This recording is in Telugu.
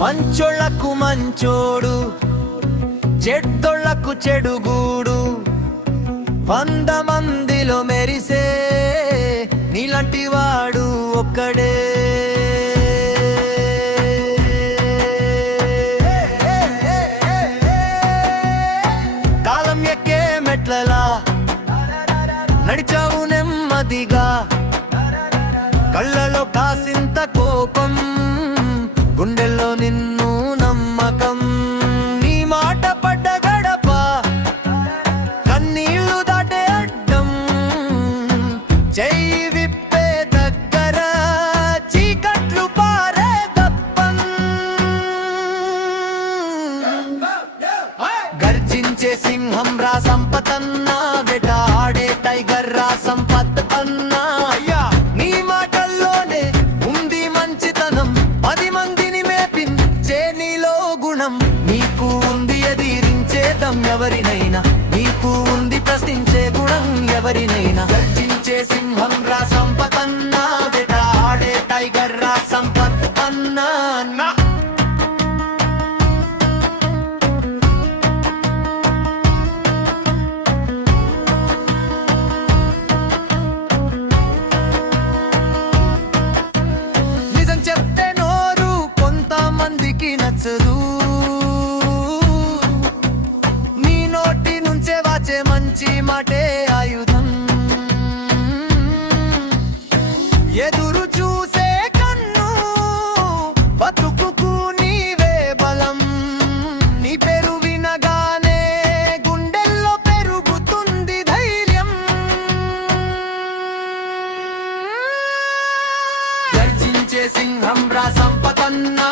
మంచోళ్లకు మంచోడు, చెడ్డోళ్లకు చెడుగూడు. 100 మందిలో మెరిసే నీలాంటి వాడు ఒక్కడే. కాలం ఎక్కే మెట్లలా నడిచావు నెమ్మదిగా, కళ్ళలో కాసింత కోపం, గుండెల్లో నిన్ను నమ్మకం. నీ మాట పడ్డ గడప కన్నీళ్లు దాటే అడ్డం, చెయ్యి విప్పే దగ్గర చీకట్లు పారే దప్పం. గర్జించే సింహం రా సంపతన్నా, వెట ఆడే టైగర్ రా సంపత్ అన్నా. నీ మాటల్లోనే ఉంది మంచితనం, 10 మందిని మేపించే నీలో గుణం. నీకు ఉంది ఎదిరించేదం ఎవరినైనా, నీకు ఉంది ప్రశ్నించే గుణం ఎవరినైనా. గర్జించే సింహం రా సంపతన్నా, వెట ఆడే టైగర్ రా సంపత్ అన్నా. చెప్తే నోరు కొంతమందికి నచ్చదు, నీ నోటి నుంచే వాచే మంచి మాటే ఆయుధం. ఎదురు చూసే కన్ను బతుకుకు నీవే బలం, నీ పేరు వినగానే గుండెల్లో పెరుగుతుంది ధైర్యం. గర్జించే సింహం రా సంపతన్నా,